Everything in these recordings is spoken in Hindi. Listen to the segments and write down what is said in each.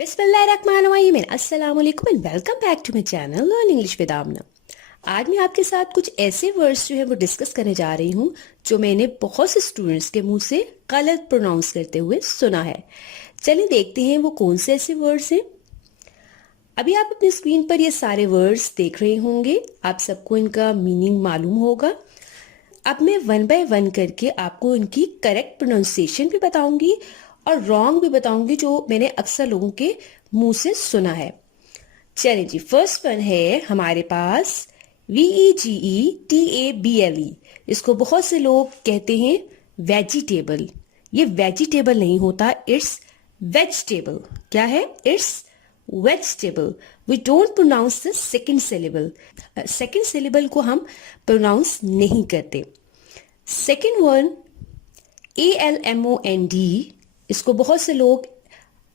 बिस्मिल्लाहिर्रहमानिर्रहीम, अस्सलाम वालेकुम and welcome back to my channel learn English with Aamna. आज मैं आपके साथ कुछ ऐसे वर्ड्स जो है वो डिस्कस करने जा रही हूँ जो मैंने बहुत से स्टूडेंट्स के मुंह से गलत प्रोनाउंस करते हुए सुना है। चलिए देखते हैं वो कौन से ऐसे वर्ड्स हैं। अभी आप अपनी स्क्रीन पर ये सारे वर्ड्स देख रहे होंगे, आप सबको इनका मीनिंग मालूम होगा। अब मैं वन बाय वन करके आपको इनकी करेक्ट प्रोनाउंसिएशन भी बताऊंगी और रॉन्ग भी बताऊंगी जो मैंने अक्सर लोगों के मुंह से सुना है। चलिए जी, फर्स्ट वन है हमारे पास VEGETABLE। इसको बहुत से लोग कहते हैं वेजिटेबल। ये वेजिटेबल नहीं होता, इट्स वेजिटेबल। क्या है? It's vegetable. We don't pronounce the second syllable. Second syllable को हम प्रोनाउंस नहीं करते। Second one ALMOND। इसको बहुत से लोग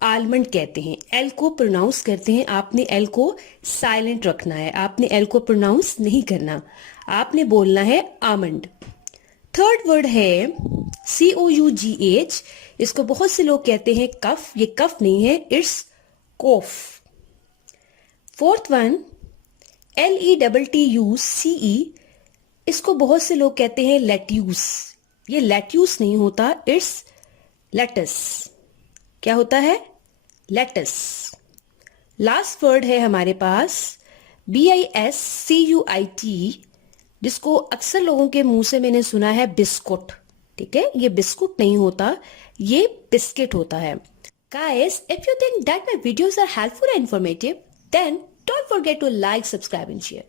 आलमंड कहते हैं। एल को प्रोनाउंस करते हैं, आपने एल को साइलेंट रखना है, आपने एल को प्रोनाउंस नहीं करना, आपने बोलना है आमंड। थर्ड वर्ड है COUGH। इसको बहुत से लोग कहते हैं कफ। ये कफ नहीं है, it's cough. Fourth one LETTUCE। इसको बहुत से लोग कहते हैं लेट्यूस। ये लेट्यूस नहीं होता, इट्स लेटस। क्या होता है? लेटस। लास्ट वर्ड है हमारे पास BISCUIT, जिसको अक्सर लोगों के मुंह से मैंने सुना है बिस्कुट। ठीक है, ये बिस्कुट नहीं होता, ये बिस्किट होता है। Guys, if you think that my videos are helpful and informative, then don't forget to like, subscribe and share.